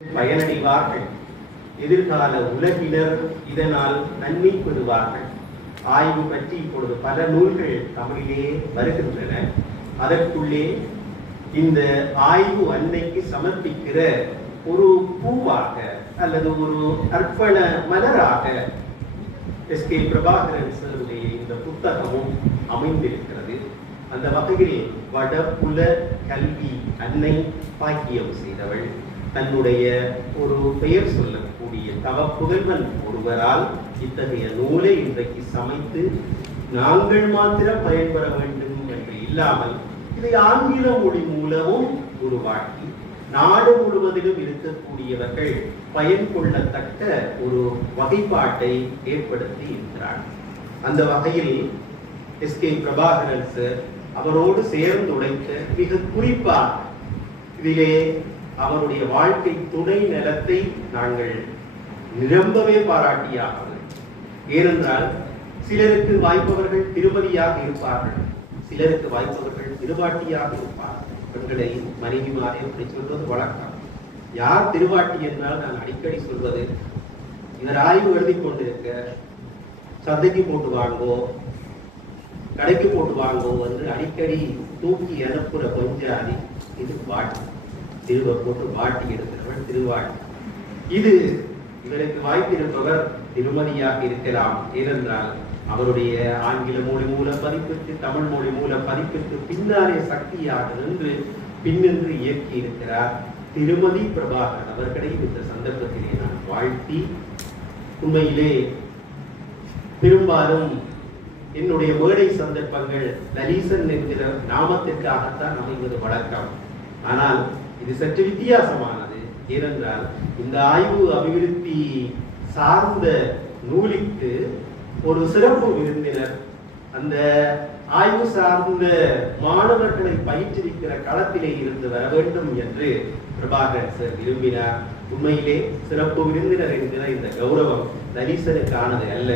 பயனடைவார்கள். எதிர்கால உலகினர் இதனால் நன்மை பெறுவார்கள் ஆய்வு பற்றி இப்பொழுது பல நூல்கள் தமிழிலே வருகின்றன. அதற்குள்ளே இந்த ஆய்வு அன்னைக்கு சமர்ப்பிக்கிற ஒரு பூவாக அல்லது ஒரு அர்ப்பண மலராக எஸ் கே பிரபாகரன் சாருடைய இந்த புத்தகமும் அமைந்திருக்கிறது. அந்த வகையில் வடபுல கல்வி அன்னை பாக்கியம் செய்தவள். தன்னுடைய ஒரு பெயர் சொல்லக்கூடிய தவப்புகழ்வன் ஒருவரால் இத்தகைய நூலை இன்றைக்கு சமைத்து நாங்கள் மாத்திரம் பயன்பெற வேண்டும் என்று இல்லாமல் இதை ஆங்கில மொழி மூலமும் உருவாக்கி நாடு முழுவதிலும் இருக்கக்கூடியவர்கள் பயன் கொள்ளத்தக்க ஒரு வகைப்பாட்டை ஏற்படுத்தி இருக்கிறார். அந்த வகையில் எஸ் கே பிரபாகரன் சார் அவரோடு சேர்ந்து உழைத்த மிக குறிப்பாக இதிலே அவருடைய வாழ்க்கை துணை நிலத்தை நாங்கள் நிரம்பவே பாராட்டியாக ஏனென்றால் சிலருக்கு வாய்ப்பவர்கள் திருமதியாக இருப்பார்கள் சிலருக்கு வாய்ப்பவர்கள் திருவாட்டியாக இருப்பார்கள். பெண்களை மனைவிமாரே அப்படி சொல்வது வழக்கம். யார் திருவாட்டி என்றால் நான் அடிக்கடி சொல்வது இவர் ஆய்வு எழுதி கொண்டிருக்க சந்தைக்கு போட்டு வாங்கோ கடைக்கு போட்டு வாங்கோ என்று அடிக்கடி தூக்கி அனுப்புற கொஞ்சாதி இது வாட்டி. திருவ போட்டு வாட்டி எடுக்கிறவள் திருவாட்டி இது இவருக்கு வாய்ப்பிருப்பவர் திருமதியாக இருக்கலாம். ஏனென்றால் அவருடைய ஆங்கில மொழி மூல பதிப்பிற்கு தமிழ் மொழி மூல பதிப்பிற்கு பின்னாலே சக்தியாக நின்று பின்னின்று இயக்கி இருக்கிறார் திருமதி பிரபாகர் அவர்களையும் இந்த சந்தர்ப்பத்திலே நான் வாழ்த்தி உண்மையிலே பெரும்பாலும் என்னுடைய மேடை சந்தர்ப்பங்கள் லலீசன் என்கிற நாமத்திற்காகத்தான் அமைவது வழக்கம். ஆனால் இது சற்று வித்தியாசமானது ஏனென்றால் இந்த ஆய்வு அபிவிருத்தி சார்ந்த நூலுக்கு ஒரு சிறப்பு விருந்தினர் அந்த ஆய்வு சார்ந்த மாணவர்களை பயிற்றுவிக்கிற களத்திலே இருந்து வர வேண்டும் என்று பிரபாகர் சார் விரும்பினார். உண்மையிலே சிறப்பு விருந்தினர் என்கிற இந்த கௌரவம் லலிசனுக்கானது அல்ல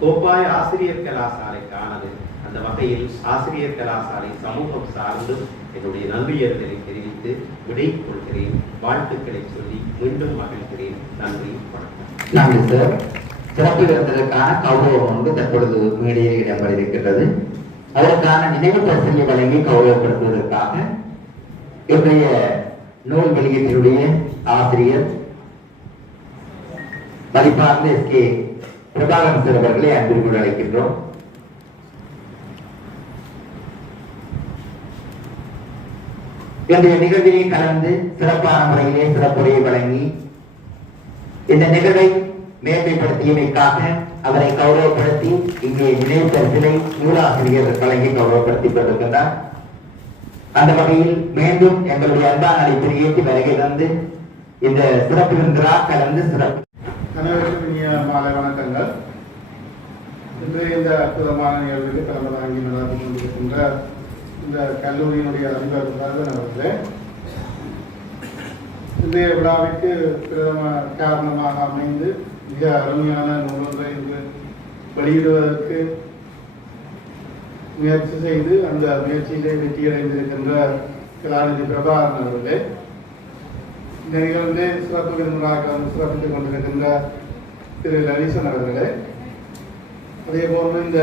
கோப்பாய் ஆசிரியர் கலாசாலைக்கானது அந்த வகையில் ஆசிரியர் கலாசாலை சமூகம் சார்ந்தும் என்னுடைய நன்றியர்களை தெரிவித்து விடை கொள்கிறேன் வாழ்த்துக்களை சொல்லி மீண்டும் மகிழ்கிறேன். நன்றி வணக்கம். நன்றி சார் சிறப்பு விருந்திற்கான கௌரவம் வந்து தற்பொழுது மேடையில் இடம்பெற இருக்கின்றது. அதற்கான நினைவு பரிசனை வழங்கி கௌரவப்படுத்துவதற்காக என்னுடைய நூல் வெளியீட்டினுடைய ஆசிரியர் மதிப்பார்ந்த எஸ் கே பிரபாகரன் சார் அவர்களை அன்பிற்கு அழைக்கின்றோம். இன்றைய நிகழ்விலே கலந்து சிறப்பான முறையிலே சிறப்புரையை வழங்கி இந்த நிகழ்வை மேன்மைப்படுத்தியமைக்காக அவரை கௌரவப்படுத்தி இங்கே நினைவு பரிசிலை நூலாசிரியர் வழங்கி கௌரவப்படுத்திக் கொண்டிருக்கின்றார். அந்த வகையில் மீண்டும் எங்களுடைய அன்பான அழைப்பில் ஏற்றி வருகை தந்து இந்த சிறப்பு விருந்தினராக கலந்து சிறப்பு. அனைவருக்கும் இனிய மாலை வணக்கங்கள். இன்று இந்த அற்புதமான நிகழ்வுக்கு கலந்து வாங்கி நடந்து கொண்டிருக்கின்ற இந்த கல்லூரியினுடைய அதிபர் வரதன் அவர்களே இன்றைய விழாவிற்கு பிரதம காரணமாக அமைந்து மிக அருமையான நூலொன்றை இன்று வெளியிடுவதற்கு முயற்சி செய்து அந்த முயற்சியிலே வெற்றியடைந்திருக்கின்ற கலாநிதி பிரபாகரன் அவர்களே. இந்த நிகழ்விலே சிறப்பு விருந்தினராக வந்து சிறப்பித்துக் கொண்டிருக்கின்ற திரு லலிசன் அவர்களே. அதே போன்று இந்த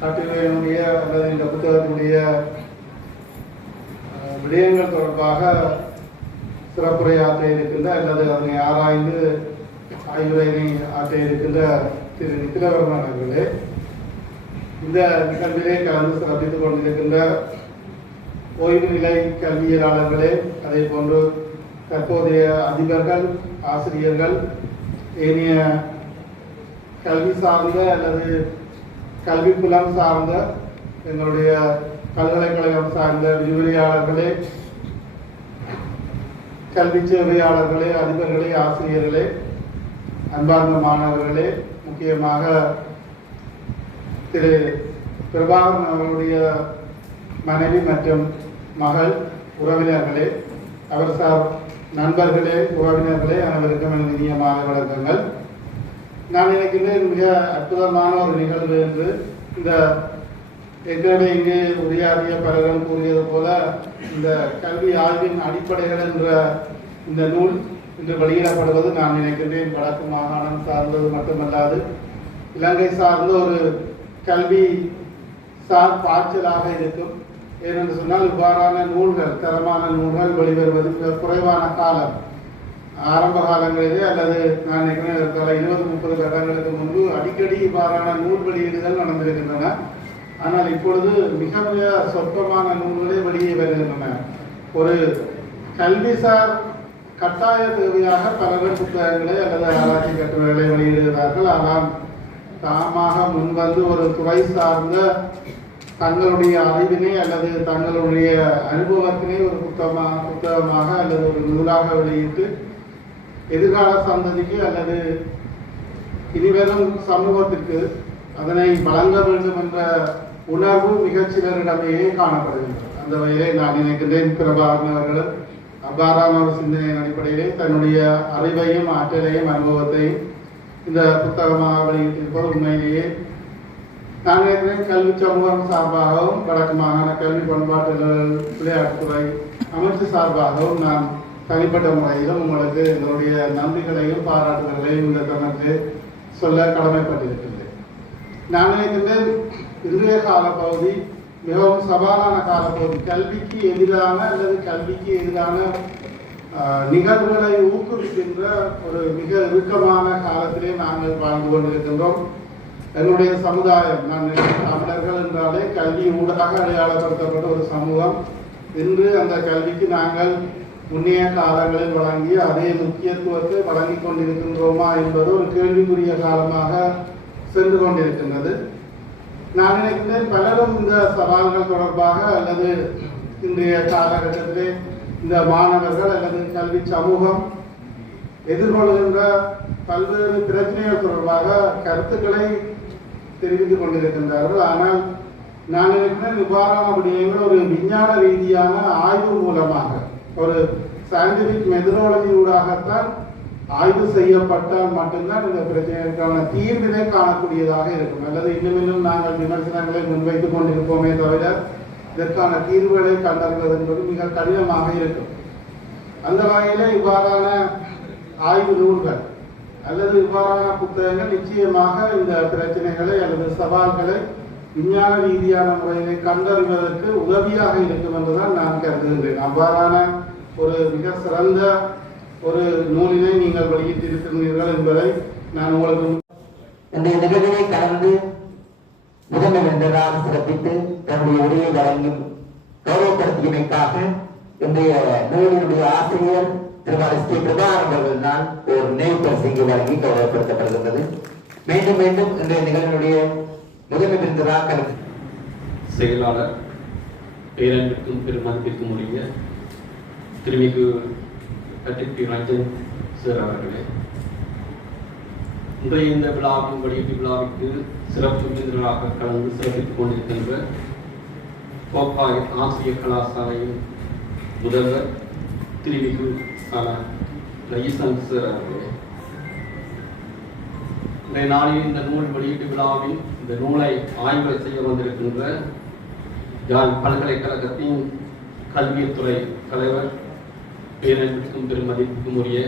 கட்டுரையினுடைய அல்லது இந்த புத்தகத்தினுடைய விடயங்கள் தொடர்பாக சிறப்புரையாற்ற இருக்கின்ற அல்லது அதனை ஆராய்ந்து ஆய்வுரையினை ஆற்ற இருக்கின்ற திரு நித்திலவர்மன் அவர்களே இந்த நிகழ்விலே கலந்து சிறப்பித்துக் கொண்டிருக்கின்ற ஓய்வு நிலை கல்வியலாளர்களே அதே போன்று தற்போதைய அதிபர்கள் ஆசிரியர்கள் ஏனைய கல்வி சார்ந்த அல்லது கல்வி புலம் சார்ந்த எங்களுடைய பல்கலைக்கழகம் சார்ந்த விரிவுரையாளர்களே கல்வி சேவையாளர்களே அதிபர்களே ஆசிரியர்களே அன்பார்ந்த மாணவர்களே முக்கியமாக திரு பிரபாகரன் அவர்களுடைய மனைவி மற்றும் மகள் உறவினர்களே அவர் சார் நண்பர்களே உறவினர்களே அனைவருக்கும் இனிய மாலை வணக்கங்கள். நான் நினைக்கின்றேன் மிக அற்புதமான ஒரு நிகழ்வு என்று இந்த ஏற்கனவே இங்கு உரையாடிய பலரும் கூறியது போல இந்த கல்வி ஆய்வின் அடிப்படைகள் என்ற இந்த நூல் இன்று வெளியிடப்படுவது நான் நினைக்கின்றேன் வடக்கு மாகாணம் சார்ந்தது மட்டுமல்லாது இலங்கை சார்ந்த ஒரு கல்வி சார் பாய்ச்சலாக இருக்கும். ஏனென்று சொன்னால் இவ்வாறான நூல்கள் தரமான நூல்கள் வெளிவருவது மிக குறைவான காலம். ஆரம்ப காலங்களிலே அல்லது நான் நினைக்கிறேன் பல இருபது முப்பது வருடங்களுக்கு முன்பு அடிக்கடி இவ்வாறான நூல் வெளியீடுகள் நடந்திருக்கின்றன. ஆனால் இப்பொழுது மிக மிக சொற்பமான நூல்களே வெளியே வருகின்றன. ஒரு கல்விசார் கட்டாய தேவையாக பலர் புத்தகங்களை அல்லது ஆராய்ச்சி கட்டுரைகளை வெளியிடுகிறார்கள். ஆனால் தாமாக முன்வந்து ஒரு துறை சார்ந்த தங்களுடைய அறிவினை அல்லது தங்களுடைய அனுபவத்தினை ஒரு புத்தகமாக புத்தகமாக அல்லது ஒரு நூலாக வெளியிட்டு எதிர்கால சந்ததிக்கு அல்லது இனிவரும் சமூகத்திற்கு அதனை வழங்க வேண்டும் என்ற உணர்வு மிகச்சிலரிடமேயே காணப்படுகின்றது அந்த வகையிலே நான் நினைக்கின்றேன் பிரபாகரன் அவர்கள் அவ்வாறான ஒரு சிந்தனையின் அடிப்படையிலே தன்னுடைய அறிவையும் ஆற்றலையும் அனுபவத்தையும் இந்த புத்தகமாக வெளியிட்டிருப்பது உண்மையிலேயே நான் நினைக்கிறேன் கல்வி சமூகம் சார்பாகவும் வடக்கு மாகாண கல்வி பண்பாட்டு விளையாட்டுத்துறை அமைச்சு சார்பாகவும் நான் தனிப்பட்ட முறையிலும் உங்களுக்கு என்னுடைய நன்றிகளையும் பாராட்டுதல்களையும் இந்த தருணத்தில் சொல்ல கடமைப்பட்டிருக்கின்றேன் நான் நினைக்கின்றேன் இன்றைய காலப்பகுதி மிகவும் சவாலான காலப்பகுதி. கல்விக்கு எதிரான அல்லது கல்விக்கு எதிரான நிகழ்வுகளை ஊக்குவிக்கின்ற ஒரு மிக இறுக்கமான காலத்திலே நாங்கள் வாழ்ந்து கொண்டிருக்கின்றோம். என்னுடைய சமுதாயம் நான் தமிழர்கள் என்றாலே கல்வி ஊடாக அடையாளப்படுத்தப்பட்ட ஒரு சமூகம். இன்று அந்த கல்விக்கு நாங்கள் முன்னைய காலங்களில் வழங்கி அதே முக்கியத்துவத்தை வழங்கி கொண்டிருக்கின்றோமா என்பது ஒரு கேள்விக்குரிய காலமாக சென்று கொண்டிருக்கின்றது. நான் நினைக்கிறேன் பலரும் இந்த சவால்கள் தொடர்பாக அல்லது இன்றைய காலகட்டத்திலே இந்த மாணவர்கள் அல்லது கல்வி சமூகம் எதிர்கொள்கின்ற பல்வேறு பிரச்சனைகள் தொடர்பாக கருத்துக்களை தெரிவித்துக் கொண்டிருக்கின்றார்கள். ஆனால் நான் நினைக்கிறேன் இவ்வாறான விடயங்கள் ஒரு விஞ்ஞான ரீதியான ஆய்வு மூலமாக ஒரு சயின்டிபிக் மெதடாலஜி ஊடாகத்தான் ஆய்வு செய்யப்பட்டால் மட்டும்தான் இந்த பிரச்சனைக்கான தீர்வினை காணக்கூடியதாக இருக்கும். அல்லது இன்னும் இன்னும் நாங்கள் விமர்சனங்களை முன்வைத்துக் கொண்டிருப்போமே தவிர இதற்கான தீர்வுகளை கண்டறிவது என்பது மிக கடினமாக இருக்கும். அந்த வகையில் இவ்வாறான ஆய்வு நூல்கள் அல்லது இவ்வாறான புத்தகங்கள் நிச்சயமாக இந்த பிரச்சனைகளை அல்லது சவால்களை விஞ்ஞான ரீதியான முறையினை கண்டறிவதற்கு உதவியாக இருக்கும் என்றுதான் நான் கருதுகின்றேன். அவ்வாறான ஒரு மிக சிறந்த ஒரு நூலினை நீங்கள் வெளியிட்டிருக்கிறீர்கள் என்பதை நான் உங்களுக்கு இன்றைய நிகழ்வினை கலந்து முதன்மை வென்றதாக சிறப்பித்து தன்னுடைய உரையை வழங்கி கௌரவப்படுத்தியமைக்காக இன்றைய நூலினுடைய ஆசிரியர் திருமதி ஸ்ரீ பிரபாகரன் அவர்கள் தான் ஒரு நினைவு பரிசு வழங்கி கௌரவப்படுத்தப்படுகின்றது. மீண்டும் மீண்டும் இன்றைய நிகழ்வினுடைய முதன்மை விருந்தராக கலந்து செயலாளர் பேரன்பிற்கும் பெருமதிப்பிற்கும் உரிய திருமிகு பட்ரிக் ரஞ்சன் சார் அவர்களே இன்றைய இந்த விழாவின் வெளியீட்டு விழாவிற்கு சிறப்பு விருந்தினராக கலந்து சிறப்பித்துக் கொண்டிருக்கின்ற கோப்பாய் ஆசிரியர் கலாசாலையின் முதல்வர் திருமிகு லயிசன் சார் அவர்களே. இன்றைய நாளில் இந்த நூல் வெளியீட்டு விழாவில் இந்த நூலை ஆய்வு செய்ய வந்திருக்கின்ற யாழ் பல்கலைக்கழகத்தின் கல்வித்துறை தலைவர் பேரன்பிற்கும் பெருமதிப்புக்கும் உரிய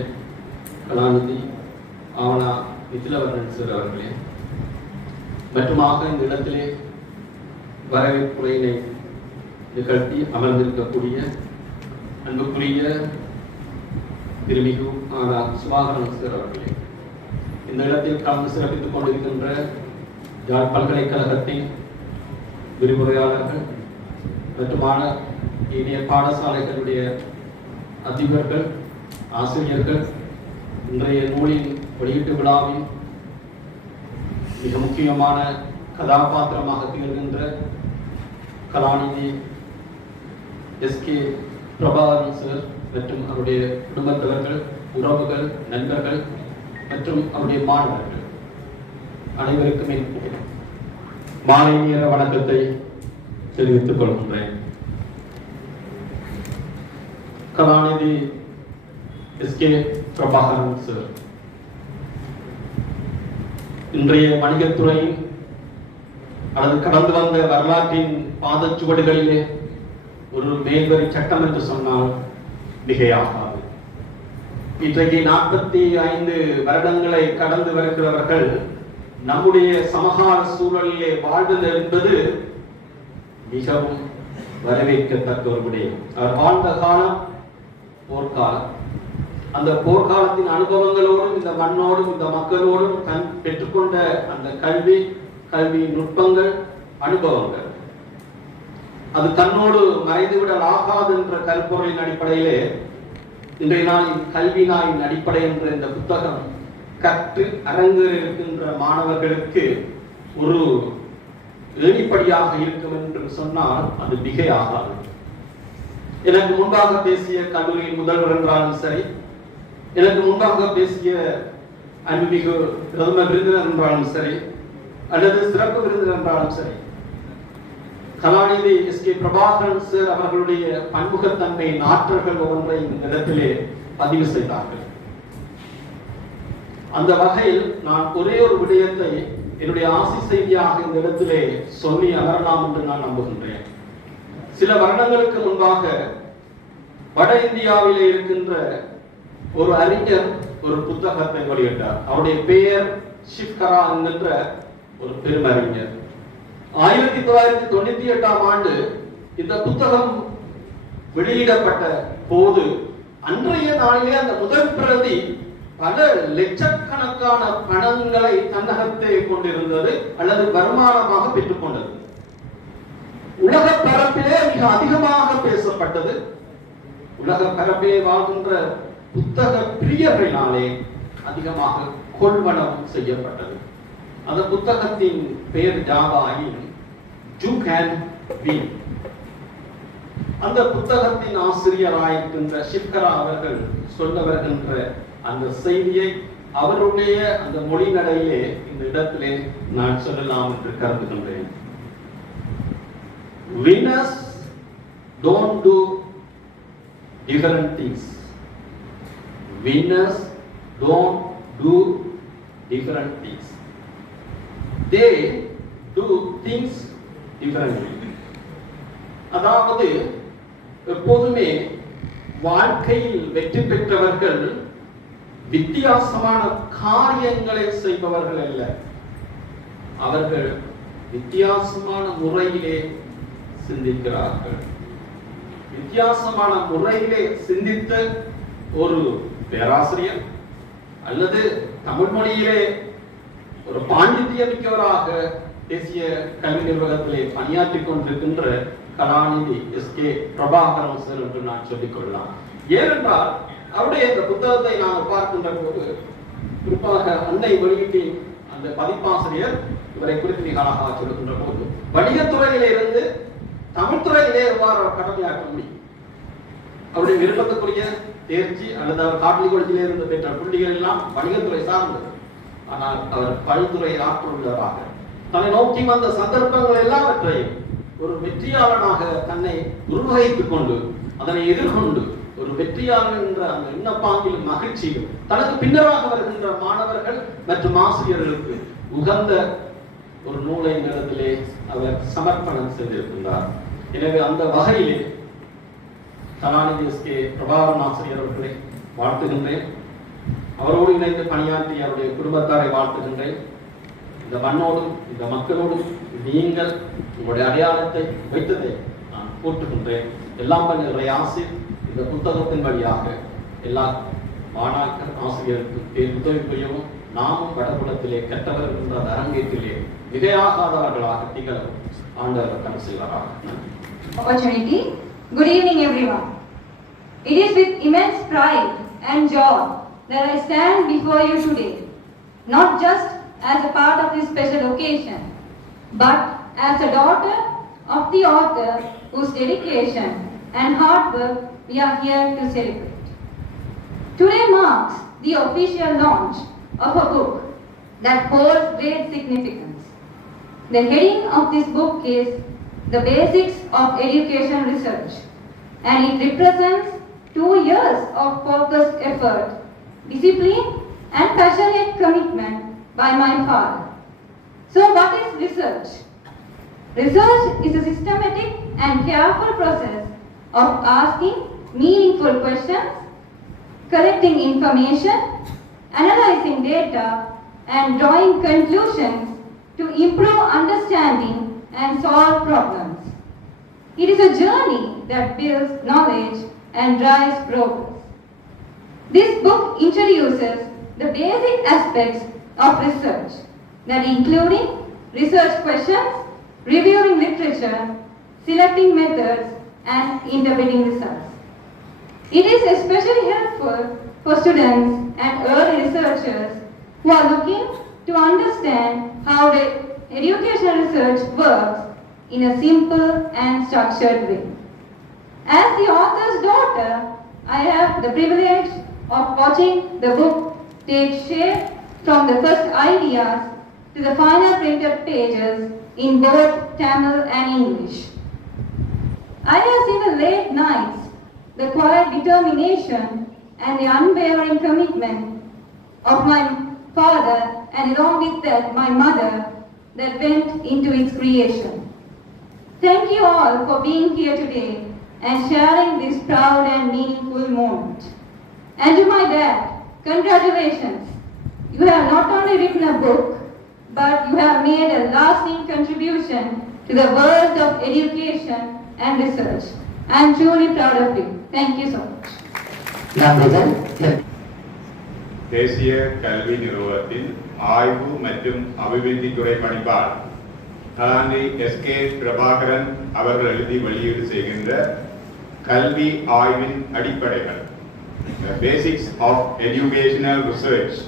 கலாநிதி ஆவணா நித்திலவர்ணன் சார் அவர்களே. மற்றுமாக இந்த இடத்திலே வரவேற்புரையினை நிகழ்த்தி அமர்ந்திருக்கக்கூடிய அன்புக்குரிய திருமிகு ஆனா சுபாகரன் சார் அவர்களே. இந்த இடத்தில் கலந்து சிறப்பித்துக் கொண்டிருக்கின்ற யாழ் பல்கலைக்கழகத்தின் விரிவுரையாளர்கள் மற்றுமான இனிய பாடசாலைகளுடைய அதிபர்கள் ஆசிரியர்கள் இன்றைய நூலின் வெளியீட்டு விழாவின் மிக முக்கியமான கதாபாத்திரமாக திகழ்கின்ற கலாநிதி எஸ் கே பிரபாகரன் சார் மற்றும் அவருடைய குடும்பத்தவர்கள் உறவுகள் நண்பர்கள் மற்றும் அவருடைய மாணவர்கள். அனைவருக்கும் மாலை நேர வணக்கத்தை தெரிவித்துக் கொள்கின்றேன். கலாநிதி எஸ் கே பிரபாகரன் சார் இன்றைய வணிகத்துறையின் அல்லது கடந்து வந்த வரலாற்றின் பாதச்சுவடுகளிலே ஒரு மேல்வரி சட்டம் என்று சொன்னால் மிகையாகாது. இன்றைக்கு நாற்பத்தி ஐந்து வருடங்களை கடந்து வருகிறவர்கள் நம்முடைய சமகால சூழலிலே வாழ்வது என்பது மிகவும் வரவேற்கத்தக்க ஒரு விடயம் அவர் வாழ்ந்த காலம் போர்க்காலம். அந்த போர்க்காலத்தின் அனுபவங்களோடும் இந்த மண்ணோடும் இந்த மக்களோடும் கண் பெற்றுக்கொண்ட அந்த கல்வி கல்வி நுட்பங்கள் அனுபவங்கள். அது தன்னோடு மறைந்துவிடல் ஆகாது என்ற கருப்பொருளின் அடிப்படையிலே இன்றைய நாளின் கல்வி நாயின் அடிப்படை என்ற இந்த புத்தகம் கற்று அரங்கு இருக்கின்ற மாணவர்களுக்கு ஒரு ஏணிப்படியாக இருக்கும் என்று சொன்னால் அது மிகையாகாது எனக்கு முன்பாக பேசிய கல்லூரியின் முதல்வர் என்றாலும் சரி எனக்கு முன்பாக பேசிய அன்புமிகு பிரதம விருந்தினர் என்றாலும் சரி அல்லது சிறப்பு விருந்தினர் என்றாலும் சரி கலாநிதி எஸ் கே பிரபாகரன் சார் அவர்களுடைய பன்முகத்தன்மை நாற்றர்கள் ஒன்றை இந்த இடத்திலே பதிவு செய்தார்கள். அந்த வகையில் நான் ஒரே ஒரு விடயத்தை என்னுடைய ஆசி செய்தியாக இந்த இடத்திலே சொல்லி அமரலாம் என்று நான் நம்புகின்றேன். சில வருடங்களுக்கு முன்பாக வட இந்தியாவிலே இருக்கின்ற ஒரு அறிஞர் ஒரு புத்தகத்தை வெளியிட்டார். அவருடைய பெயர் ஷிப்கரா என்கின்ற ஒரு பெருமறிஞர். ஆயிரத்தி தொள்ளாயிரத்தி தொண்ணூத்தி எட்டாம் ஆண்டு இந்த புத்தகம் வெளியிடப்பட்ட போது அன்றைய நாளிலே அந்த முதல் பிரதி பல லட்சக்கணக்கான பணங்களை தன்னகத்தை கொண்டிருந்தது அல்லது வருமானமாக பெற்றுக்கொண்டது. உலக பரப்பிலே மிக அதிகமாக பேசப்பட்டது. உலக பரப்பிலே வாழ்கின்ற புத்தக பிரியர்களினாலே அதிகமாக கொள்வனம் செய்யப்பட்டது. அந்த புத்தகத்தின் பெயர் ஜாவாயின் டு கேன் அந்த புத்தகத்தின் ஆசிரியராயிருக்கின்ற சிப்கரா அவர்கள் சொல்ல வருகின்ற அந்த செய்தியை அவருடைய அந்த மொழி நடையிலே இந்த இடத்திலே நான் சொல்லலாம் என்று கருதுகின்றேன் winners don't do different things winners don't do different things they do things different அதாவது எப்போதுமே வாழ்க்கையில் வெற்றி பெற்றவர்கள் வித்தியாசமான காரியங்களை செய்பவர்கள் அல்ல. அவர்கள் வித்தியாசமான முறையிலே சிந்திக்கிறார்கள். வித்தியாசமான முறையிலே சிந்தித்த ஒரு பேராசிரியர் அல்லது தமிழ் மொழியிலே ஒரு பாண்டித்யமிக்கவராக தேசிய கல்வி நிர்வாகத்திலே பணியாற்றிக் கொண்டிருக்கின்ற கலாநிதி எஸ் கே பிரபாகரன் சார் என்று நான் சொல்லிக் கொள்ளலாம். ஏனென்றால் அவருடைய இந்த புத்தகத்தை நான் பார்க்கின்ற போது குறிப்பாக அன்னை வெளியீட்டின் அந்த பதிப்பாசிரியர் இவரை குறித்து மிக அழகாக சொல்லுகின்ற போது வணிகத்துறையிலிருந்து தமிழ்துறையிலே தமிழ் துறையிலே எவ்வாறு கடமையாக்க முடியும்? அவருடைய விருப்பத்துக்குரிய தேர்ச்சி அல்லது அவர் காட்லி கொள்கையிலே இருந்து பெற்ற புள்ளிகள் எல்லாம் வணிகத்துறை சார்ந்தது. ஆனால் அவர் பல்துறை ஆற்றுள்ளவராக தன்னை நோக்கி வந்த சந்தர்ப்பங்கள் எல்லாவற்றையும் ஒரு வெற்றியாளனாக தன்னை உருவகித்துக் கொண்டு அதனை எதிர்கொண்டு ஒரு என்ற அந்த எண்ணப்பாங்கிலும் மகிழ்ச்சியும் தனக்கு பின்னராக வருகின்ற மாணவர்கள் மற்றும் ஆசிரியர்களுக்கு உகந்த ஒரு நூலை நேரத்திலே அவர் சமர்ப்பணம் செய்திருக்கின்றார். எனவே அந்த வகையிலே கலாநிதி எஸ் கே பிரபாகரன் ஆசிரியர் அவர்களை வாழ்த்துகின்றேன். அவரோடு இணைந்து பணியாற்றிய அவருடைய குடும்பத்தாரை வாழ்த்துகின்றேன். இந்த மண்ணோடும் இந்த மக்களோடும் நீங்கள் உங்களுடைய அடையாளத்தை வைத்ததை நான் போட்டுகின்றேன் எல்லாம் பண்ணுகிற ஆசிரியர் இந்த புத்தகத்தின் வழியாக எல்லா மாணாக்கர் ஆசிரியருக்கு பேர் உதவி புரியவும் நாமும் வடபுலத்திலே கற்றவர்கள் என்ற அந்த அரங்கேற்றிலே மிகையாகாதவர்களாக திகழவும் ஆண்டவர் கண் செய்வாராக நன்றி opportunity. Good evening, everyone. It is with immense pride and joy that I stand before you today, not just as a part of this special occasion, but as a daughter of the author whose dedication and hard work we are here to celebrate. Today marks the official launch of a book that holds great significance. The heading of this book is The Basics of Education Research, and it represents two years of focused effort, discipline, and passionate commitment by my father. So, what is research? Research is a systematic and careful process of asking meaningful questions, collecting information, analyzing data, and drawing conclusions to improve understanding and solve problems. It is a journey that builds knowledge and drives progress. This book introduces the basic aspects of research, that including research questions, reviewing literature, selecting methods, and interpreting results. It is especially helpful for students and early researchers who are looking to understand how the educational research works in a simple and structured way. As the author's daughter, I have the privilege of watching the book take shape from the first ideas to the final printed pages in both Tamil and English. I have seen the late nights, the quiet determination, and the unwavering commitment of my father, and along with that, my mother, that went into its creation. Thank you all for being here today and sharing this proud and meaningful moment. And to my dad, congratulations. You have not only written a book, but you have made a lasting contribution to the world of education and research. I am truly proud of you. Thank you so much. தேசிய கல்வி நிறுவனத்தின் ஆய்வு மற்றும் அபிவிருத்தித்துறை பணிப்பாளர் கலாநிதி S K Prabhakaran அவர்கள் எழுதி வெளியீடு செய்கின்ற கல்வி ஆய்வின் அடிப்படைகள் பேசிக்ஸ் ஆஃப் எஜுகேஷனல் ரிசர்ச்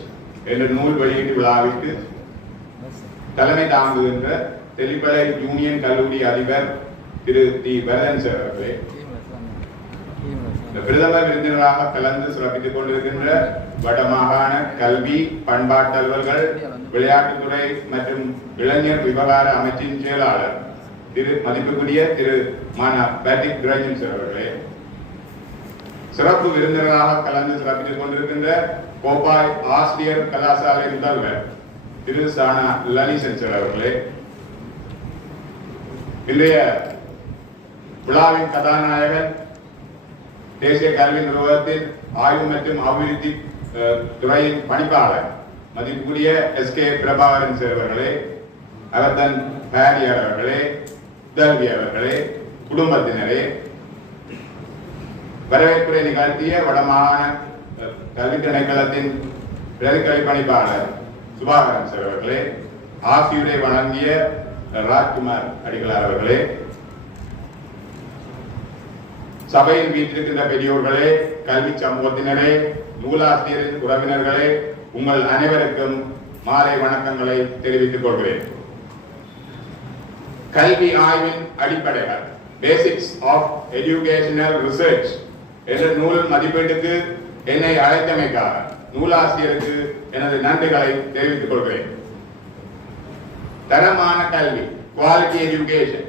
என்ற நூல் வெளியீட்டு விழாவிற்கு தலைமை தாங்குகின்ற தெளிப்பளை யூனியன் கல்லூரி அதிபர் திரு டி பரதன் சார் அவர்களே. இந்த பிரதம விருந்தினராக கலந்து சிறப்பித்துக் கொண்டிருக்கின்ற வடமாகாண கல்வி பண்பாட்டு அலுவல்கள் விளையாட்டுத்துறை மற்றும் இளைஞர் விவகார அமைச்சின் செயலாளர் திரு மதிப்புக்குரிய திரு மான பேட்டிக் ரஞ்சன் சார் அவர்களே. சிறப்பு விருந்தினராக கலந்து சிறப்பித்துக் கொண்டிருக்கின்ற கோபாய் ஆசிரியர் கலாசாலை முதல்வர் திரு சானா லலிசன் சார் அவர்களே. இன்றைய விழாவின் கதாநாயகன் தேசிய கல்வி நிறுவனத்தின் ஆய்வு மற்றும் அபிவிருத்தி துறையின் பணிப்பாளர் மதிப்புக்குரிய எஸ். கே. பிரபாகரன் சேர்வர்களே அவர்தன் பாரியார் அவர்களே உதல்வி அவர்களே குடும்பத்தினரே வரவேற்புரை நிகழ்த்திய வடமாகாண கல்வி திணைக்களத்தின் பிரதிக்கல்வி பணிப்பாளர் சுபாகரன் சார் அவர்களே ஆசியுரை வழங்கிய ராஜ்குமார் அடிகளார் அவர்களே சபையில் வீட்டிருக்கின்ற பெரியோர்களே கல்வி சமூகத்தினரே நூலாசிரியரின் உறவினர்களே உங்கள் அனைவருக்கும் மாலை வணக்கங்களை தெரிவித்துக் கொள்கிறேன். கல்வி ஆய்வின் அடிப்படைகள் பேசிக்ஸ் ஆஃப் எஜுகேஷனல் ரிசர்ச் என்ற நூல் மதிப்பீட்டுக்கு என்னை அழைத்தமைக்காக நூலாசிரியருக்கு எனது நன்றிகளை தெரிவித்துக் கொள்கிறேன். தரமான கல்வி குவாலிட்டி எஜுகேஷன்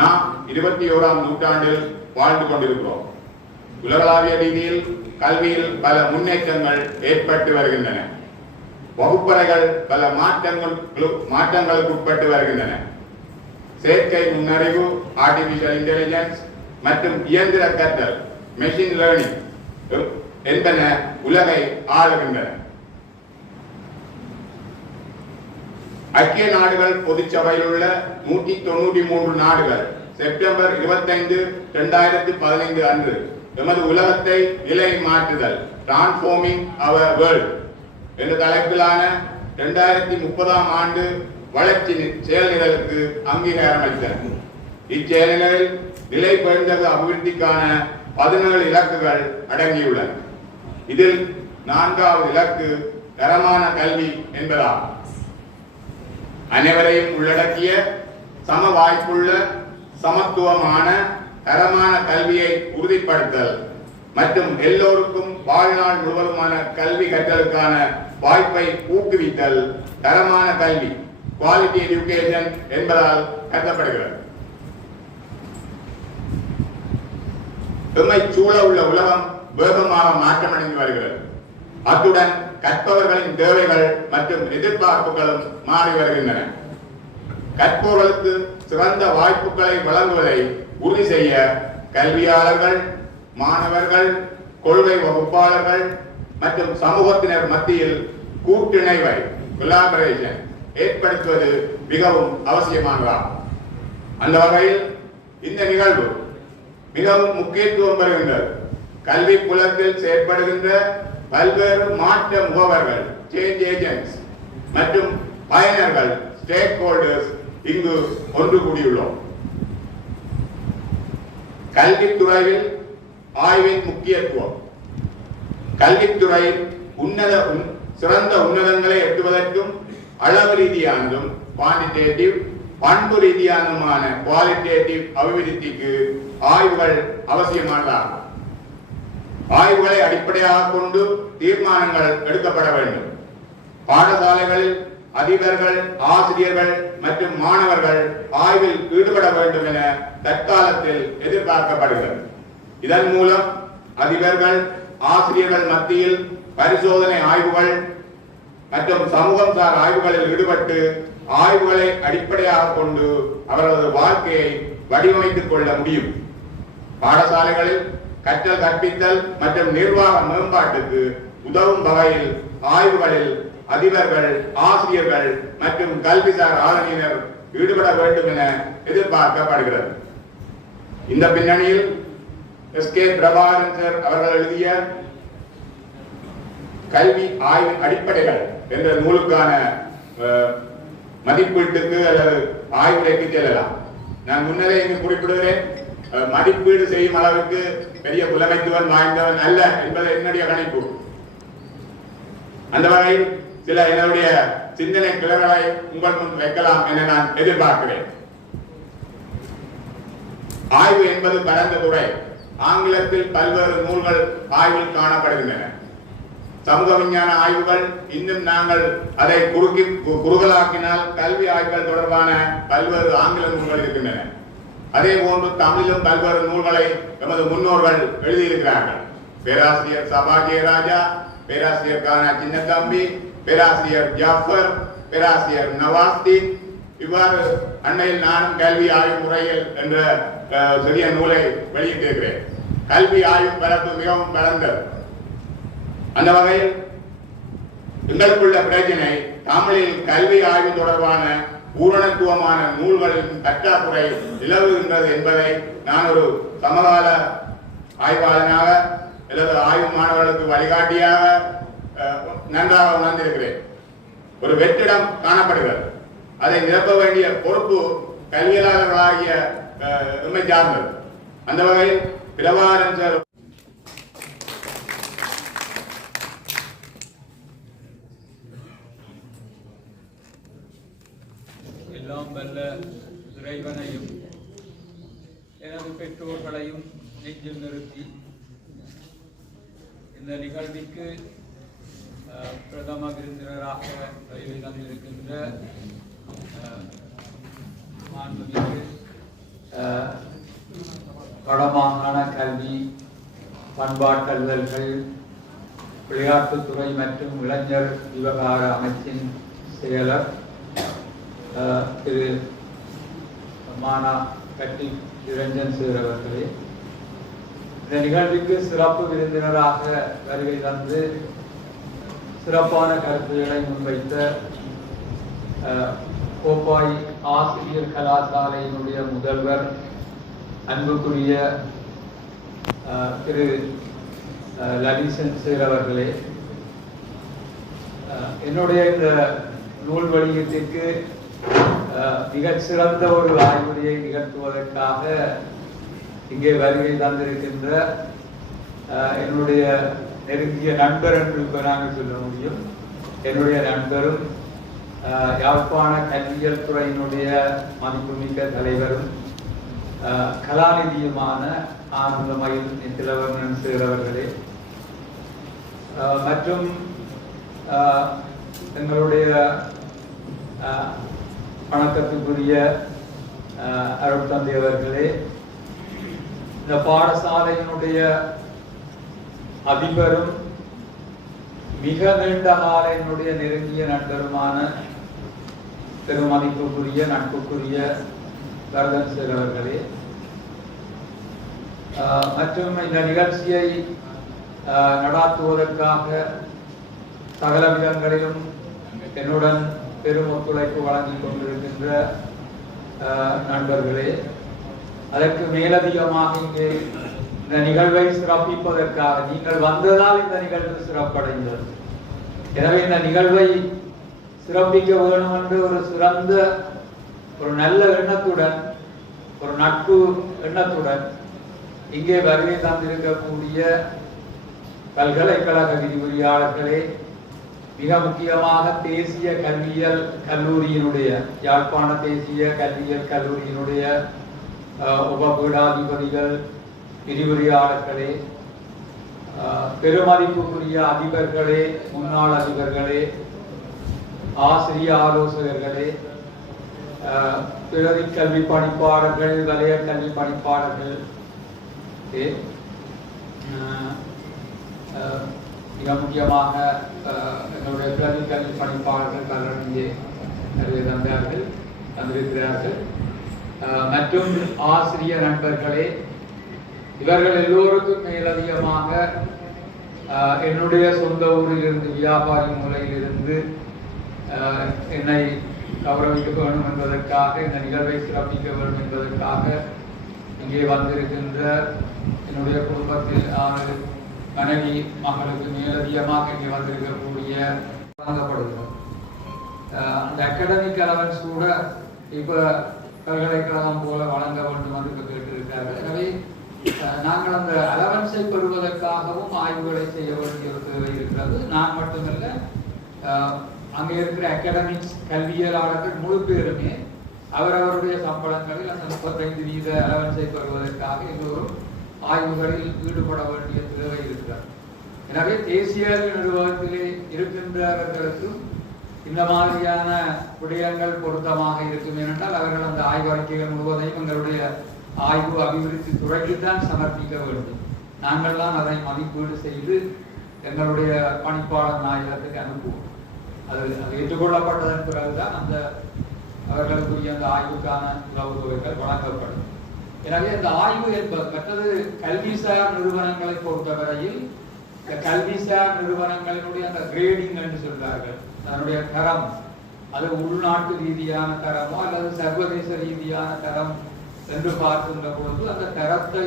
நாம் இருபத்தி ஓராம் நூற்றாண்டில் வாழ்ந்து கொண்டிருக்கிறோம். உலகளாவிய ரீதியில் கல்வியில் பல முன்னேற்றங்கள் ஏற்பட்டு வருகின்றன. வகுப்பறைகள் பல மாற்றங்கள் மாற்றங்களுக்கு உட்பட்டு வருகின்றன. செயற்கை நுண்ணறிவு ஆர்டிபிஷியல் இன்டெலிஜென்ஸ் மற்றும் இயந்திர கற்றல் மெஷின் லேர்னிங் என்பன உலகை ஆளுகின்றன. ஐக்கிய நாடுகள் பொதுச்சபையில் உள்ள நூற்றி தொண்ணூற்றி மூன்று நாடுகள் செப்டம்பர் இருபத்தைந்து இரண்டாயிரத்தி பதினைந்து அன்று எமது உலகத்தை நிலை மாற்றுதல் டிரான்ஸ்ஃபார்மிங் அவர் வேர்ல்ட் என்ற தலைப்பிலான இரண்டாயிரத்தி முப்பதாம் ஆண்டு வளர்ச்சி நி- செயல்நிலைக்கு அங்கீகாரம் அளித்தனர். இச்செயல்களில் நிலை பெயர்ந்தது அபிவிருத்திக்கான பதினேழு இலக்குகள் அடங்கியுள்ளன. இதில் நான்காவது இலக்கு தரமான கல்வி என்பதாகும். அனைவரையும் உள்ளடக்கிய சம வாய்ப்புள்ள சமத்துவமான தரமான கல்வியை உறுதிப்படுத்தல் மற்றும் எல்லோருக்கும் வாழ்நாள் முழுவதுமான கல்வி கற்றலுக்கான வாய்ப்பை ஊக்குவித்தல் தரமான கல்வி குவாலிட்டி எஜுகேஷன் என்பதால் கருதப்படுகிறது. எம்மை சூழ உள்ள உலகம் வேகமாக மாற்றமடைந்து வருகிறது. அத்துடன் கற்பவர்களின் தேவைகள் மற்றும் எதிர்பார்ப்புகளும் மாறி வருகின்றன. கற்பவர்களுக்கு சிறந்த வாய்ப்புகளை வழங்குவதை உறுதி செய்ய கல்வியாளர்கள் மாணவர்கள் கொள்கை வகுப்பாளர்கள் மற்றும் சமூகத்தினர் மத்தியில் கூட்டிணைவை கொலாபரேஷன் ஏற்படுத்துவது மிகவும் அவசியமானதாகும் அந்த வகையில் இந்த நிகழ்வு மிகவும் முக்கியத்துவம் பெறுகின்றது. கல்வி புலத்தில் செயற்படுகின்ற பல்வேறு மாற்ற முகவர்கள் சேஞ்ச் ஏஜென்ட்ஸ் மற்றும் பயனர்கள் ஸ்டேக் ஹோல்டர்ஸ் இங்கு ஒன்று கூடியுள்ளோம். கல்வித்துறையில் ஆய்வின் முக்கியத்துவம். கல்வித்துறையில் உன்னத சிறந்த உன்னதங்களை எட்டுவதற்கும் அளவு ரீதியானதும் குவான்டிடேட்டிவ் பண்பு ரீதியானதுமான குவாலிட்டேட்டிவ் அபிவிருத்திக்கு ஆய்வுகள் அவசியமானதாகும். ஆய்வுகளை அடிப்படையாக கொண்டு தீர்மானங்கள் எடுக்கப்பட வேண்டும். பாடசாலைகளில் அதிபர்கள் ஆசிரியர்கள் மற்றும் மாணவர்கள் ஆய்வில் ஈடுபட வேண்டும் என தற்காலத்தில் எதிர்பார்க்கப்படுகிறது. இதன் மூலம் அதிபர்கள் ஆசிரியர்கள் மத்தியில் பரிசோதனை ஆய்வுகள் மற்றும் சமூகம் சார் ஆய்வுகளில் ஈடுபட்டு ஆய்வுகளை அடிப்படையாக கொண்டு அவரது வாழ்க்கையை வடிவமைத்துக் கொள்ள முடியும். பாடசாலைகளில் கற்றல் கற்பித்தல் மற்றும் நிர்வாக மேம்பாட்டுக்கு உதவும் வகையில் ஆய்வுகளில் அதிபர்கள் ஆசிரியர்கள் மற்றும் கல்விசார் ஆளுநர் ஈடுபட வேண்டும் என எதிர்பார்க்கப்படுகிறது. இந்த பின்னணியில் எஸ். கே. பிரபாகரன் சார் அவர்கள் எழுதிய கல்வி ஆய்வின் அடிப்படைகள் என்ற நூலுக்கான அஹ், மதிப்பீட்டுக்கு அல்லது ஆய்வுரைக்கு செல்லலாம். நான் முன்னரே இங்கு குறிப்பிடுகிறேன் அஹ், மதிப்பீடு செய்யும் அளவுக்கு பெரிய புலமைத்துவன் வாய்ந்தவன் அல்ல என்பது என்னுடைய கணிப்பு. அந்த வகையில் சில என்னுடைய சிந்தனை கிளறலை உங்கள் முன் வைக்கலாம் என நான் எதிர்பார்க்கிறேன். ஆய்வு என்பது பரந்த துறை. ஆங்கிலத்தில் பல்வேறு நூல்கள் ஆய்வில் காணப்படுகின்றன. சமூக விஞ்ஞான ஆய்வுகள் இன்னும் நாங்கள் அதை குறுக்கி கு- குறுகலாக்கினால் கல்வி ஆய்வுகள் தொடர்பான பல்வேறு ஆங்கில நூல்கள் இருக்கின்றன. அதே போன்று தமிழிலும் பல்வேறு நூல்களை எமது முன்னோர்கள் எழுதியிருக்கிறார்கள். பேராசிரியர் சபாஜே ராஜா பேராசிரியர் கானா சின்னத்தம்பி பேராசிரியர் ஜாஃபர் பேராசிரியர் நவாஸ்தி இவ்வாறு அண்மையில் நானும் கல்வி ஆய்வு முறையில் என்ற அஹ், சிறிய நூலை வெளியிட்டிருக்கிறேன். கல்வி ஆய்வு பரப்பு மிகவும் பரந்தது. அந்த வகையில் எங்களுக்குள்ள பிரச்சனை தமிழில் கல்வி ஆய்வு தொடர்பான பூரணத்துவமான நூல்களின் பற்றாக்குறை நிலவுகின்றது என்பதை நான் ஒரு சமகால ஆய்வாளனாக அல்லது ஆய்வு மாணவர்களுக்கு வழிகாட்டியாக நன்றாக உணர்ந்திருக்கிறேன். ஒரு வெற்றிடம் காணப்படுகிறது. அதை நிரப்ப வேண்டிய பொறுப்பு கல்வியலாளர்களாகிய அஹ், சார்ந்தது. அந்த வகையில் பிரபாகரன் சார் எல்லாம் வல்ல இறைவனையும் எனது பெற்றோர்களையும் நெஞ்சில் நிறுத்தி இந்த நிகழ்விற்கு பிரதம விருந்தினராக வருகை தந்திருக்கின்ற அஹ், வடமாகாண கல்வி பண்பாட்டல்கள் விளையாட்டுத்துறை மற்றும் இளைஞர் விவகார அமைச்சின் செயலர் அஹ், திரு மானா கட்டி நிரஞ்சன் சேர் அவர்களே. இந்த நிகழ்வுக்கு சிறப்பு விருந்தினராக வருகை தந்து சிறப்பான கருத்துக்களை முன்வைத்த அஹ், கோப்பாய் ஆசிரியர் கலாசாலையினுடைய முதல்வர் அன்புக்குரிய அஹ், திரு லலிசன் சேர் அவர்களே அஹ், என்னுடைய இந்த நூல் வெளியீட்டிற்கு அஹ், மிகச் சிறந்த ஒரு வாய்மொழியை நிகழ்த்துவதற்காக இங்கே வருகை தந்திருக்கின்ற அஹ், என்னுடைய நெருங்கிய நண்பர் என்று இப்ப நாங்கள் சொல்ல முடியும். என்னுடைய நண்பரும் யாழ்ப்பாண கல்வியல் துறையினுடைய மதிப்புமிக்க தலைவரும் கலாநிதியுமான கலாநிதியுமான ஆனந்தமயில் நித்திலவர்ணன் சிறவர்களே மற்றும் எங்களுடைய வணக்கத்துக்குரிய அஹ், அருட்தந்தை அவர்களே. இந்த பாடசாலையினுடைய அதிபரும் மிக நீண்ட கால என்னுடைய நெருங்கிய நண்பருமான பெருமதிப்புக்குரிய நட்புக்குரிய வரதன் சேர் அவர்களே. ஆஹ் மற்றும் இந்த நிகழ்ச்சியை அஹ், நடாத்துவதற்காக சகல விதங்களிலும் என்னுடன் பெரும் ஒத்துழைப்பு வழங்கிக் கொண்டிருக்கின்ற அஹ், நண்பர்களே. அதற்கு மேலதிகமாக இங்கே இந்த நிகழ்வை சிறப்பிப்பதற்காக நீங்கள் வந்ததால் இந்த நிகழ்வு சிறப்படைந்தது. எனவே இந்த நிகழ்வை சிறப்பிக்க வேணும் என்று ஒரு சிறந்த ஒரு நல்ல எண்ணத்துடன் ஒரு நட்பு எண்ணத்துடன் இங்கே வருகை தந்திருக்கக்கூடிய பல்கலைக்கழக விரிவுரையாளர்களே மிக முக்கியமாக தேசிய கல்வியியல் கல்லூரியினுடைய யாழ்ப்பாண தேசிய கல்வியியல் கல்லூரியினுடைய உபபீடாதிபதிகள் விரிவுரையாளர்களே அஹ், பெருமதிப்புக்குரிய அதிபர்களே முன்னாள் அதிபர்களே ஆசிரிய ஆலோசகர்களே அஹ், கல்வி பணிப்பாளர்கள் வலய கல்வி பணிப்பாளர்கள் அஹ், அஹ், மிக முக்கியமாக அஹ், எங்களுடைய பிறவி கல்வி பணிப்பாளர்கள் பலரும் இங்கே நிறைய தந்தார்கள் தந்திருக்கிறார்கள். அஹ், மற்றும் ஆசிரிய நண்பர்களே இவர்கள் எல்லோருக்கும் மேலதிகமாக என்னுடைய சொந்த ஊரில் இருந்து வியாபாரி முறையிலிருந்து என்னை கௌரவிக்க வேண்டும் என்பதற்காக இந்த நிகழ்வை சிறப்பிக்க வேண்டும் என்பதற்காக இங்கே வந்திருக்கின்ற என்னுடைய குடும்பத்தில் ஆறு மனைவி மகளுக்கு மேலதிகமாக இங்கே வந்திருக்கக்கூடிய வழங்கப்படுகிறது. அந்த அகாடமிக் அலவன்ஸ் கூட இப்போ பல்கலைக்கழகம் போல வழங்க வேண்டும் என்று கேட்டிருக்கிறார்கள். எனவே நாங்கள் அந்த அலவன்ஸை பெறுவதற்காகவும் ஆய்வுகளை செய்ய வேண்டிய ஒரு தேவை இருக்கிறது. நான் மட்டுமல்ல அங்கே இருக்கிற அகாடமிக்ஸ் கல்வியலாளர்கள் முழு பேருமே அவரவருடைய சம்பளங்களில் அந்த முப்பத்தைந்து வீத அலவன்ஸை பெறுவதற்காக எல்லோரும் ஆய்வுகளில் ஈடுபட வேண்டிய தேவை இருக்கிறார் எனவே தேசிய நிறுவனத்திலே இருக்கின்றவர்களுக்கும் இந்த மாதிரியான விடயங்கள் பொருத்தமாக இருக்கும். ஏனென்றால் அவர்கள் அந்த ஆய்வறிக்கைகள் முழுவதையும் எங்களுடைய ஆய்வு அபிவிருத்தி துறைக்கு தான் சமர்ப்பிக்க வேண்டும். நாங்கள்லாம் அதை மதிப்பீடு செய்து எங்களுடைய பணிப்பாளர் நாயகத்துக்கு அனுப்புவோம். அது அது ஏற்றுக்கொள்ளப்பட்டதன் பிறகுதான் அந்த அவர்களுக்குரிய அந்த ஆய்வுக்கான உதவுகள் வழங்கப்படும். எனவே இந்த ஆய்வு என்பது மற்றது கல்விசார் நிறுவனங்களை பொறுத்தவரையில் இந்த கல்விசார் நிறுவனங்களினுடைய அந்த கிரேடிங் என்று சொல்றார்கள் அதனுடைய தரம் அது உள்நாட்டு ரீதியான தரமோ அல்லது சர்வதேச ரீதியான தரம் என்று பார்க்கின்ற பொழுது அந்த தரத்தை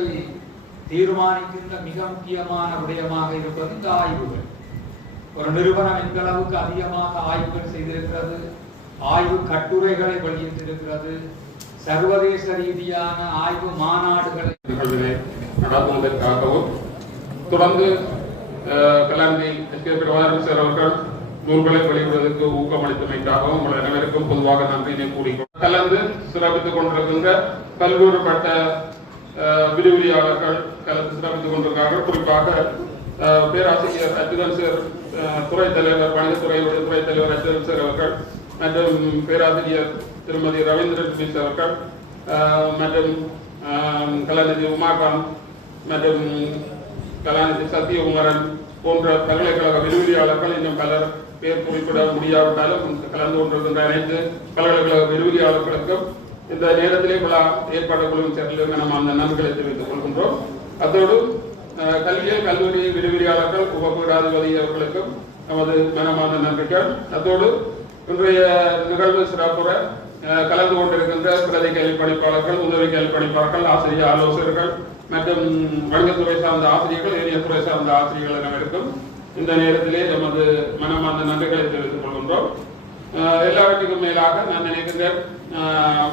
தீர்மானிக்கின்ற மிக முக்கியமான விடயமாக இருப்பது இந்த ஆய்வுகள். ஒரு நிறுவனம் எந்த அளவுக்கு அதிகமாக ஆய்வுகள் செய்திருக்கிறது ஆய்வு கட்டுரைகளை வெளியிட்டிருக்கிறது சர்வதேச ரீதியான ஆய்வு மாநாடுகளை நடத்துவதற்காகவும் தொடர்ந்து அஹ், கலாநிதி எஸ் கே பிரபாகரன் சார் அவர்கள் நூல்களை வெளியிடுவதற்கு ஊக்கமளித்தமைக்காகவும் உங்கள் அனைவருக்கும் பொதுவாக நன்றியினை கூறிக்கொண்டு கலந்து சிறப்பித்துக் கொண்டிருக்கின்ற பல்வேறுபட்ட விரிவுரையாளர்கள் கலந்து சிறப்பித்துக் கொண்டிருக்கிறார்கள். குறிப்பாக பேராசிரியர் அச்சுதன் சார் துறை தலைவர் வணிகத்துறையுடைய துறை தலைவர் அச்சுதன் சார் அவர்கள் மற்றும் பேராசிரியர் திருமதி ரவீந்திரன் மிஸ் அவர்கள் மற்றும் கலாநிதி உமாகாந்த் மற்றும் கலாநிதி சத்யகுமரன் போன்ற பல்கலைக்கழக விரிவுரையாளர்கள் இன்னும் பலர் பேர் குறிப்பிட முடியாவிட்டாலும் கலந்து கொண்டிருக்கின்ற அனைத்து பல்கலைக்கழக விரிவுரையாளர்களுக்கும் இந்த நேரத்திலே பல ஏற்பாடுகளும் குழுவின் நம்ம அந்த நன்றிகளை தெரிவித்துக் கொள்கின்றோம். அதோடு அஹ், கல்லூரி விரிவுரையாளர்கள் உபபீடாதிபதி அவர்களுக்கும் நமது மனமான நன்றிகள். அதோடு இன்றைய நிகழ்வு சிறப்புற அஹ், கலந்து கொண்டிருக்கின்ற பிரதி கல்வி பணிப்பாளர்கள் உதவி கல்வி பணிப்பாளர்கள் ஆசிரியர் ஆலோசகர்கள் மற்றும் வணிகத்துறை சார்ந்த ஆசிரியர்கள் ஏனைய துறை சார்ந்த ஆசிரியர்கள் என இருக்கும். இந்த நேரத்திலே எமது மனமார்ந்த நன்றிகளை தெரிவித்துக் கொள்கின்றோம். எல்லாவற்றுக்கும் மேலாக நான் நினைக்கின்றேன் அஹ்,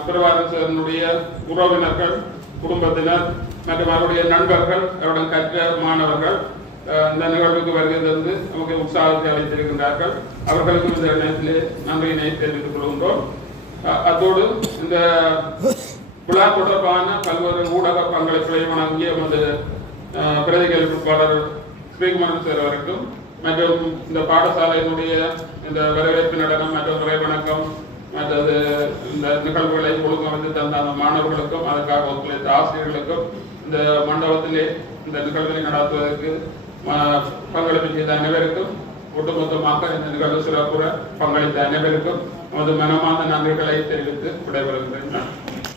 உறவினர்கள் குடும்பத்தினர் மற்றும் அவருடைய நண்பர்கள் அவருடன் கற்ற மாணவர்கள் இந்த நிகழ்வுக்கு வருகை தந்து நமக்கு உற்சாகத்தை அளித்திருக்கின்றார்கள். அவர்களுக்கும் இந்த நேரத்திலே நன்றியினை தெரிவித்துக் கொள்கின்றோம். அஹ், அத்தோடு இந்த விழா தொடர்பான பல்வேறு ஊடக பங்களிப்புகளை வழங்கிய நமது பிரதிகளிப்பாளர் பிரதி ஸ்ரீகுமாரன் சார் வரைக்கும் மற்றும் இந்த பாடசாலையினுடைய இந்த வரவேற்பு நடனம் மற்றும் உரை வணக்கம் மற்றது இந்த நிகழ்வுகளை ஒழுங்கமைத்து தந்த அந்த மாணவர்களுக்கும் அதற்காக ஒத்துழைத்த ஆசிரியர்களுக்கும் இந்த மண்டபத்திலே இந்த நிகழ்வுகளை நடத்துவதற்கு பங்களிப்பு செய்த அனைவருக்கும் ஒட்டுமொத்தமாக இந்த நிகழ்வு சிறப்புற பங்களித்த அனைவருக்கும் நமது மனமான நன்றிகளை தெரிவித்து விடைபெறுகிறேன்.